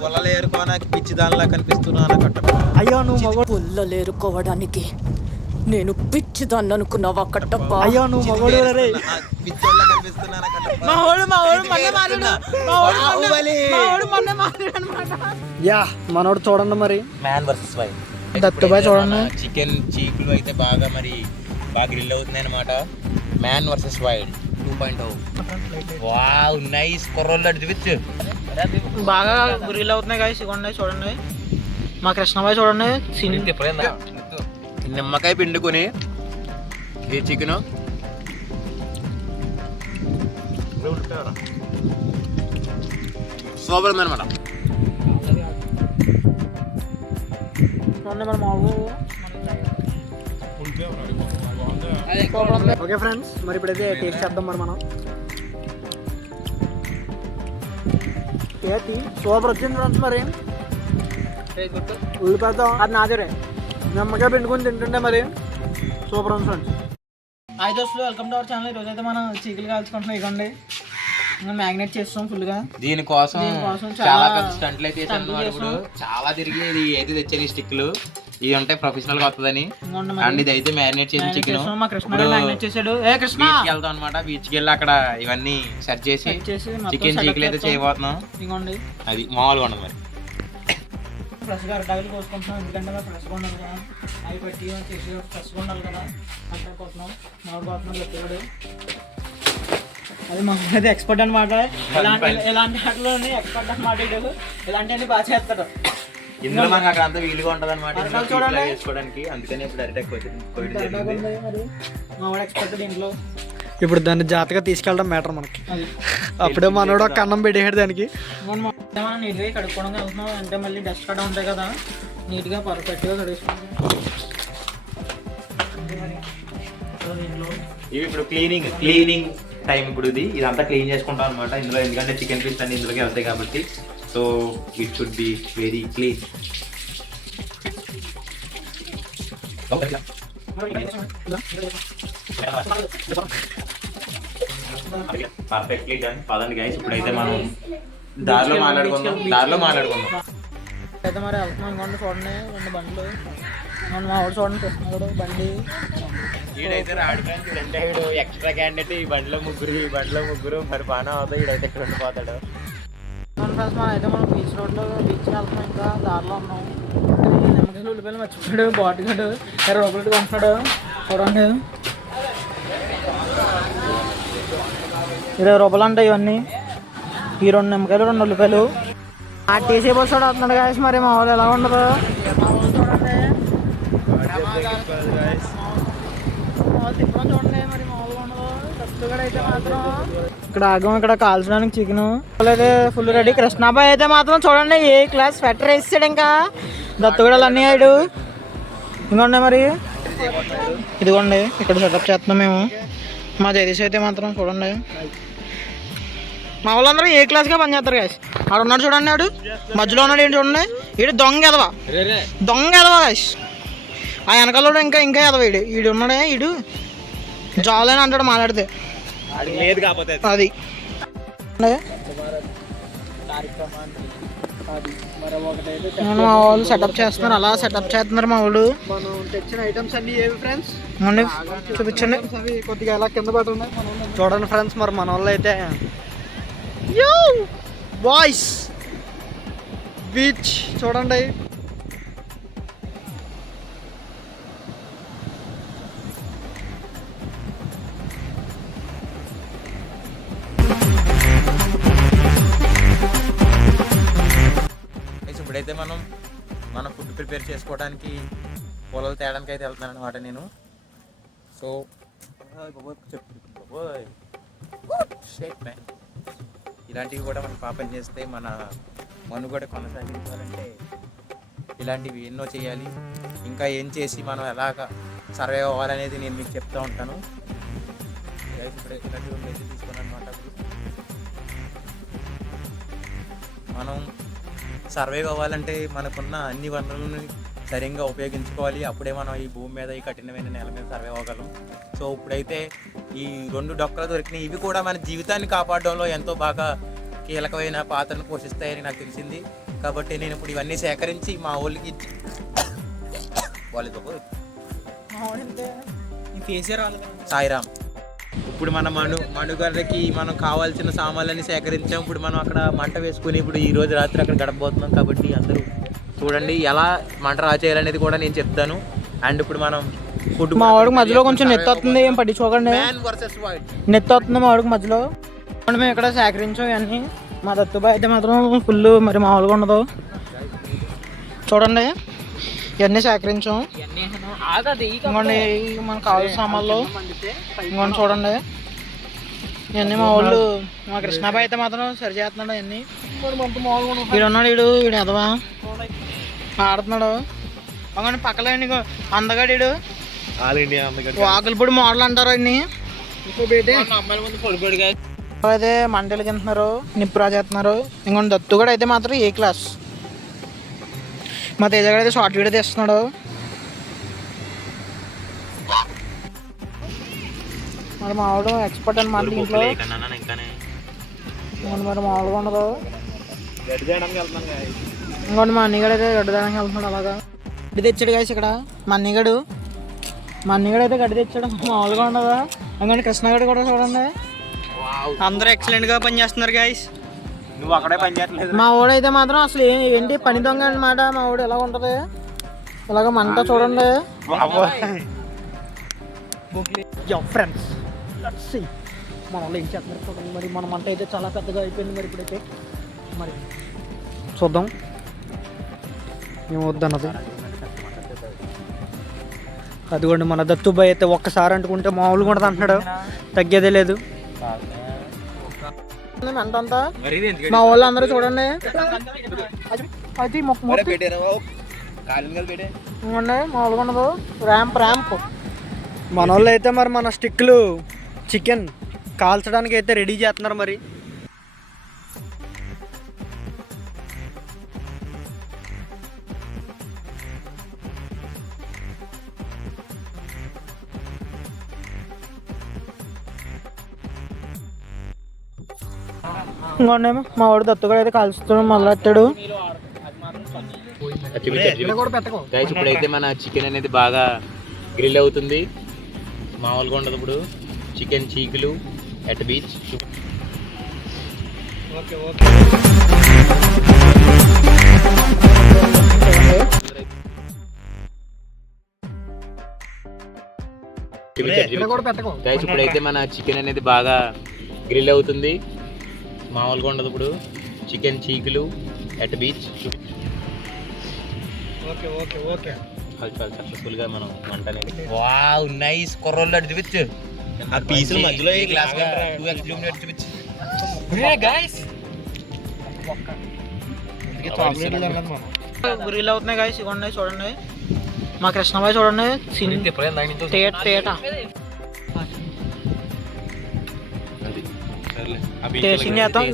పొలాలు ఏరుకోవడానికి పిచ్చి దానిలా కనిపిస్తున్నాను కట్టప్ప. అయ్యో నువ్వు పుల్లలు ఏరుకోవడానికి నేను పిచ్చిదాన్ని అనుకున్నావా కట్టప్ప? అయ్యో నువ్వు మగోడు రే. పిచ్చోళ్ళ కనిపిస్తున్నాను కట్టప్ప. యా మనోడు చూడండి మరి మ్యాన్ వర్సెస్ వైల్డ్. దత్తుబాయ్ చూడండి. చికెన్ చీకులు అయితే బాగా గ్రిల్ అవుతున్నాయి అనమాట. Man versus wild 2.0. Wow nice. కుర్రోళ్ళు అటు చూపించు. బాగా గురిలు అవుతున్నాయి గాయస్. ఇవ్వండి చూడండి. మా కృష్ణబాయ్ చూడండి. నిమ్మకాయ పిండుకొని ఈ చికెన్ సూపర్ ఉందన్నమాట. ఓకే ఫ్రెండ్స్, మరి ఇప్పుడైతే టేస్ట్ చేద్దాం మరి మనం. టేస్ట్ సూపర్ వచ్చింది ఫ్రెండ్స్. మరి ఉల్లిపాయతో అది నాదేరే నిమ్మకాయ పిండుకొని తింటుంటే మరి సూపర్ ఉంది ఫ్రెండ్స్. హాయ్ దోస్తులు, వెల్కమ్ టు అవర్ ఛానల్. ఈరోజు అయితే మనం చీకులు కాల్చుకుంటున్నాం. ఇవ్వండి మ్యాగ్నేట్ చేస్తాం ఫుల్ గా. దీనికోసం చాలా పెద్ద స్టంట్లు అయితే ఇప్పుడు చాలా తిరిగి ఇది అయితే తెచ్చాను. ఈ స్టిక్లు ఇవి ఉంటే ప్రొఫెషనల్ గా వస్తుందని. అండ్ ఇది అయితే మ్యారినేట్ చేసిన చికెన్. బీచ్కి వెళ్తాం అనమాట. బీచ్కి వెళ్ళి అక్కడ ఇవన్నీ సెర్చ్ చేసి చికెన్ చీకులు అయితే చేయబోతున్నాం. అది మామూలుగా ఉండదు మరి. ఫ్రెష్గా అరటాకులు కోసుకుంటున్నాం, ఎందుకంటే మరి ఫ్రెష్గా ఉండాలి కదా. అవి పెట్టి చేసి ఫ్రెష్గా ఉండాలి కదా. అట్లా కోస్తున్నాం. మామిడి కోస్తున్నాం గట్టిగాడు. అది మా అయితే ఎక్స్పర్ట్ అనమాట. ఎలాంటి ఆటలోని ఎక్స్పర్ట్ అనమాట. ఇలాంటివన్నీ బాగా చేస్తాడు. ఇందులో మనకు అక్కడ అంతా వీలుగా ఉంటుంది అనమాట చేసుకోవడానికి. అందుకని ఇప్పుడు అరిటాక్ మా వాడు ఎక్స్పర్ట్ దీంట్లో. ఇప్పుడు దాన్ని జాగ్రత్తగా తీసుకెళ్ళడం మ్యాటర్ మనకి. అప్పుడే మనోడు ఒక అన్నం పెట్టేసాడు దానికి. మనం నీట్గా కడుక్కోవడం అవుతున్నాం. అంటే మళ్ళీ డస్ట్ కట్ట ఉంటాయి కదా, నీట్గా పర్ఫెక్ట్గా కడుగుతున్నాం. ఇవి ఇప్పుడు క్లీనింగ్ టైం. ఇప్పుడు ఇదంతా క్లీన్ చేసుకుంటాం అనమాట ఇందులో. ఎందుకంటే చికెన్ పీస్ అన్ని ఇందులోకి వెళ్తాయి కాబట్టి. So it should be very clean. Perfectly done. పదండి గైస్, ఇప్పుడైతే మనం దారిలో మాట్లాడుకుందాం. అయితే మరి వెళ్తున్నాం. ఇంకోండి చూడండి, 2 బండ్లు. మా వాడు చూడండి, కృష్ణుడు బండి. ఈడైతే రాడు ఫ్రెండ్స్. అంటే ఈడు ఎక్స్ట్రా క్యాండిడేట్. ఈ బండిలో ముగ్గురు మరి బాగా అవుతాయి. ఈడైతే ఇక్కడ ఉండిపోతాడు. ఫ్రెండ్స్ మనం అయితే మనం బీచ్ రోడ్లో బీచ్కి వెళ్తున్నాం. ఇంకా దారిలో ఉన్నాం. నిమ్మకాయలు ఉల్లిపాయలు మర్చిపోయాడు బాటిగాడు. 20 రూపాయలు కొంటున్నాడు. చూడండి 20 రూపాయలు అంట ఇవన్నీ. ఈ 2 నిమ్మకాయలు 2 ఉల్లిపాయలు. ఆ టీసీ బస్ కూడా వస్తున్నాడు గాయస్. మరి మా వాళ్ళు ఎలా ఉండదు చూడండి. చూడండి మరి మామూలుగా ఉండదు. కష్టగా అయితే మాత్రం ఇక్కడ ఆగం. ఇక్కడ కాల్చడానికి చికెన్ అయితే ఫుల్ రెడీ. కృష్ణాబాయ్ అయితే మాత్రం చూడండి ఏ క్లాస్ స్వెటర్ వేసాడు. ఇంకా దత్తుగడలు అన్నీ అయ్యాడు. ఇంకోండి మరి ఇదిగోండి ఇక్కడ సెటప్ చేస్తున్నాం మేము. మా జగదీష్ అయితే మాత్రం చూడండి. మా వాళ్ళందరూ ఏ క్లాస్గా పనిచేస్తారు గాయస్. ఆడు ఉన్నాడు చూడండి. ఆడు మధ్యలో ఉన్నాడు. ఏంటి చూడండి, ఈడు దొంగ ఎదవా గాయస్. ఆ వెనకాల ఇంకా ఎదవా. ఈడు ఉన్నాడే, ఈడు జాలని అంటాడు మాట్లాడితే. అది మా వాళ్ళు సెటప్ చేస్తున్నారు. అలా సెటప్ చేస్తున్నారు మా వాళ్ళు. మనం తెచ్చిన ఐటమ్స్ అన్ని ఏవి ఫ్రెండ్స్ చూపించండి. అవి కొద్దిగా ఎలా కింద పడి ఉన్నాయి చూడండి ఫ్రెండ్స్. మరి మన వాళ్ళు అయితే బాయ్స్ బీచ్ చూడండి. ఇప్పుడైతే మన ఫుడ్ ప్రిపేర్ చేసుకోవడానికి పొలాలు తేయడానికి అయితే వెళ్తున్నాను అనమాట నేను. సో ఇలాంటివి కూడా మనం పాపం చేస్తే మన మనుగడ కొనసాగించాలంటే ఇలాంటివి ఎన్నో చేయాలి. ఇంకా ఏం చేసి మనం ఎలాగ సర్వైవ్ అవ్వాలనేది నేను మీకు చెప్తూ ఉంటాను. ఇప్పుడు ఇలాంటివి అయితే తీసుకున్నాను అనమాట. మనం సర్వైవ్ అవ్వాలంటే మనకున్న అన్ని వనరులను సరిగ్గా ఉపయోగించుకోవాలి. అప్పుడే మనం ఈ భూమి మీద ఈ కఠినమైన నేల మీద సర్వైవ్ అవ్వగలం. సో ఇప్పుడైతే ఈ 2 డొక్కలు దొరికినాయి. ఇవి కూడా మన జీవితాన్ని కాపాడడంలో ఎంతో బాగా కీలకమైన పాత్రను పోషిస్తాయని నాకు తెలిసింది. కాబట్టి నేను ఇప్పుడు ఇవన్నీ సేకరించి మా ఊళ్ళకి ఇచ్చి సాయిరామ్. ఇప్పుడు మన మనుగడకి మనం కావాల్సిన సామాన్లన్నీ సేకరించాం. ఇప్పుడు మనం అక్కడ మంట వేసుకుని ఇప్పుడు ఈ రోజు రాత్రి అక్కడ గడపబోతున్నాం. కాబట్టి అందరూ చూడండి ఎలా మంట రాచేయాలనేది కూడా నేను చెప్తాను. అండ్ ఇప్పుడు మనం ఫుడ్ మా వాడికి మధ్యలో కొంచెం నెత్తి వస్తుంది, ఏం పట్టించుకోకండి. నెత్తి వస్తుంది మా వాడికి మధ్యలో. మేము ఇక్కడ సేకరించాం ఇవన్నీ. మా దత్తుబాయ్ అయితే మాత్రం ఫుల్ మరి మామూలుగా ఉండదు. చూడండి ఇవన్నీ సేకరించాం. ఇంకోండి మనకు కావాల్సిన సామాన్లు ఇంకోండి చూడండి. ఇవన్నీ మా వాళ్ళు మా కృష్ణాబాయ్ అయితే మాత్రం సరి చేస్తున్నాడు. అవన్నీ వీడు ఉన్నాడు, వీడు ఎదవా ఆడుతున్నాడు. అవునండి పక్కలో అందగాడు వాకులపూడి మోడల్ అంటారు అన్ని. అయితే మంటలు తింటున్నారు, నిప్పు రాజేస్తున్నారు. ఇంకొంచెం దత్తు కూడా అయితే మాత్రం ఏ క్లాస్. మా తేజగాడు అయితే షార్ట్ వీడియో తీస్తున్నాడు. మరి మావాడు ఎక్స్పర్ట్ అనమాట ఇంట్లో. మరి మామూలుగా ఉండదు. ఇంకోటి మా అన్నగాడు అయితే గడ్డి తేడానికి వెళ్తున్నాడు. అలాగా గడ్డి తెచ్చాడు గాయస్ ఇక్కడ మా అన్నగాడు అయితే గడ్డి తెచ్చాడు. మామూలుగా ఉండదు. ఇంకోటి కృష్ణగాడు కూడా చూడండి. అందరూ ఎక్సలెంట్గా పని చేస్తున్నారు గాయస్. నువ్వు అక్కడే పని చేయట్లేదు. మా వాడైతే మాత్రం అసలు ఏంటి పని దొంగ అనమాట. మా వాడు ఎలా ఉంటుంది ఇలాగ మంట చూడండి. ఫ్రెండ్స్ మన వాళ్ళు ఏం చేస్తున్నారు చూడండి. మరి మన మంట అయితే చాలా పెద్దగా అయిపోయింది. మరి ఇప్పుడైతే మరి చూద్దాం ఏం వద్దన్నది. అదిగోండి మన దత్తుబాయ్ అయితే ఒక్కసారి అంటుకుంటే మామూలుగా ఉండదు అంటున్నాడు. తగ్గేదే లేదు అంతంతా. మా వాళ్ళు అందరూ చూడండి అది మామూలుగా ఉండదు. ర్యాంప్ మన వాళ్ళు అయితే మరి మన స్టిక్లు చికెన్ కాల్చడానికి అయితే రెడీ చేస్తున్నారు. మరి ఇంకోండి మా వాడు దత్తుగా అయితే కాల్చుతాడు మొదలెట్టాడు. ఇప్పుడైతే మన చికెన్ అనేది బాగా గ్రిల్ అవుతుంది. మామూలుగా ఉండదు. ఇప్పుడు చికెన్ చీకులు ఎట్ బీచ్. ఇప్పుడైతే మన చికెన్ అనేది బాగా గ్రిల్ అవుతుంది. మామూలుగా ఉండదు. ఇప్పుడు చికెన్ చీకులు ఎట్ బీచ్. సక్సెస్ఫుల్గా మనం వంట అనేది. వావ్ నైస్ కొర్రోళ్ళు అటు చూపించు. ఆ పీసులు మధ్యలో ఈ గ్లాస్ గా 2x జూమ్ చేసి చూపించు. గ్రిల్ అవుతున్నాయి గాయస్. ఇవ్వండి చూడండి మా కృష్ణబాయ్ చూడండి. తేట టేస్టింగ్ చేద్దాం.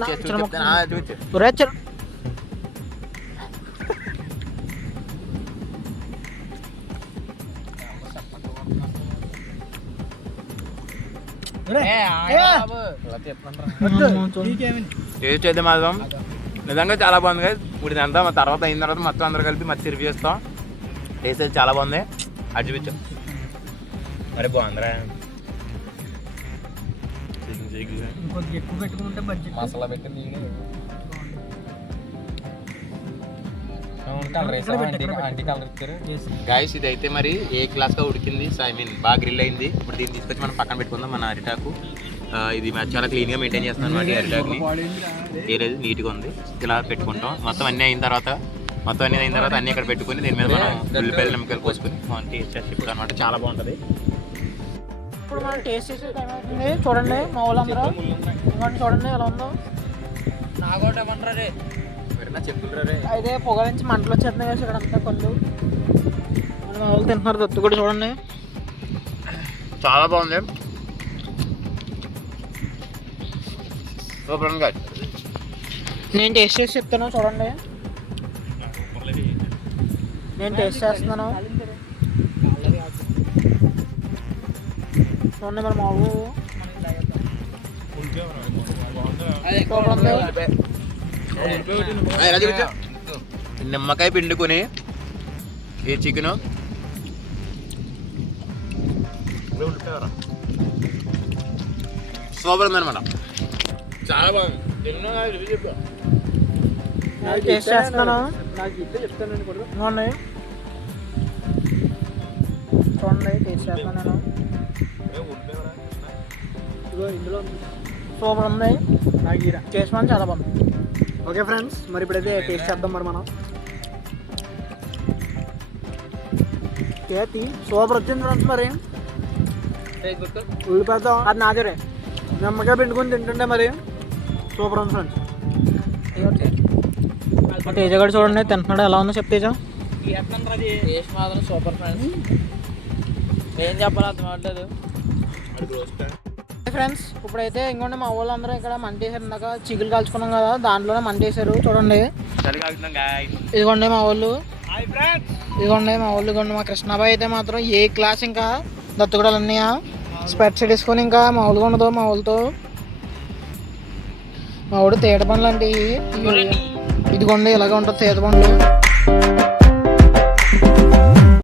టేస్ట్ అయితే మాత్రం నిజంగా చాలా బాగుంది కదా. ఇప్పుడు ఇదంతా తర్వాత అయిన తర్వాత మొత్తం అందరూ కలిపి మధ్య రివ్యూ చేస్తాం. టేస్ట్ అయితే చాలా బాగుంది. అది చూపించాం మరి బాగుందిరా. ఎక్కువ పెట్టుకుంటే మసాలా పెట్టి గాయస్ ఇదైతే మరి ఏ క్లాస్ గా ఉడికింది. ఐ మీన్ బాగా గ్రిల్ అయింది. ఇప్పుడు దీన్ని తీసుకొచ్చి మనం పక్కన పెట్టుకుందాం. మన అరిటాకు ఇది చాలా క్లీన్ గా మెయింటైన్ చేస్తాం అనమాట. ఈ అరిటాకుని ఏరేది నీట్ గా ఉంది. ఇలా పెట్టుకుంటాం. మొత్తం అన్ని అయిన తర్వాత అన్ని ఇక్కడ పెట్టుకుని దీని మీద మనం ఉల్లిపాయలు నిమ్మకాయలు కోసుకుని టేస్ట్ చేసి చెప్తాం అనమాట. చాలా బాగుంటది. ఇప్పుడు మనం టేస్ట్ చేసే టైం అవుతుంది. చూడండి మా వాళ్ళందరూ చూడండి ఎలా ఉందో. అయితే పొగ నుంచి మంటలు వచ్చేస్తున్నాయి కదా ఇక్కడ అంతా. కళ్ళు మా వాళ్ళు తింటున్నారు. దత్తు కూడా చూడండి చాలా బాగుంది. నేను టేస్ట్ చేసి చెప్తాను చూడండి. నేను టేస్ట్ చేస్తున్నాను చూడండి. మరి మామూలు నిమ్మకాయ పిండుకొని ఈ చికెన్ సూపర్ ఉందన్నమాట. చాలా బాగుంది. టేస్ట్ చేస్తున్నాను. చూడండి టేస్ట్ చేస్తున్నాను. సూపర్ ఉంది. టేస్ట్ మనం చాలా బాగుంది. ఓకే ఫ్రెండ్స్, మరి ఇప్పుడైతే టేస్ట్ చేద్దాం మరి మనం. సూపర్ వచ్చింది ఫ్రెండ్స్. మరి ఉల్లిపాయతో అది నాదిరే నిమ్మకాయ పిండుకొని తింటుంటే మరి సూపర్ ఉంది ఫ్రెండ్స్. తేజ కూడా చూడండి తింటున్నాడు. ఎలా ఉందో చెప్ తేజ. టేస్ట్ మాత్రం సూపర్ ఫ్రెండ్స్. ఏం చెప్పాలి అర్థం అవ్వట్లేదు ఫ్రెండ్స్. ఇప్పుడైతే ఇంకోండి మా వాళ్ళందరూ ఇక్కడ మంటేసారు. ఇందాక చిగులు కాల్చుకున్నాం కదా, దాంట్లోనే మంటేసారు. చూడండి ఇదిగోండి మా వాళ్ళు, ఇదిగోండి మా వాళ్ళు. ఇదిగోండి మా కృష్ణాబాయ్ అయితే మాత్రం ఏ క్లాస్ ఇంకా దత్తుగడలు అన్నయ్య స్పెట్స్ వేసుకొని ఇంకా మామూలుగా ఉండదు మా వాళ్ళతో. మా వాడు తేట పనులు అంటే ఇదిగోండి ఇలాగే ఉంటుంది తేట పనులు.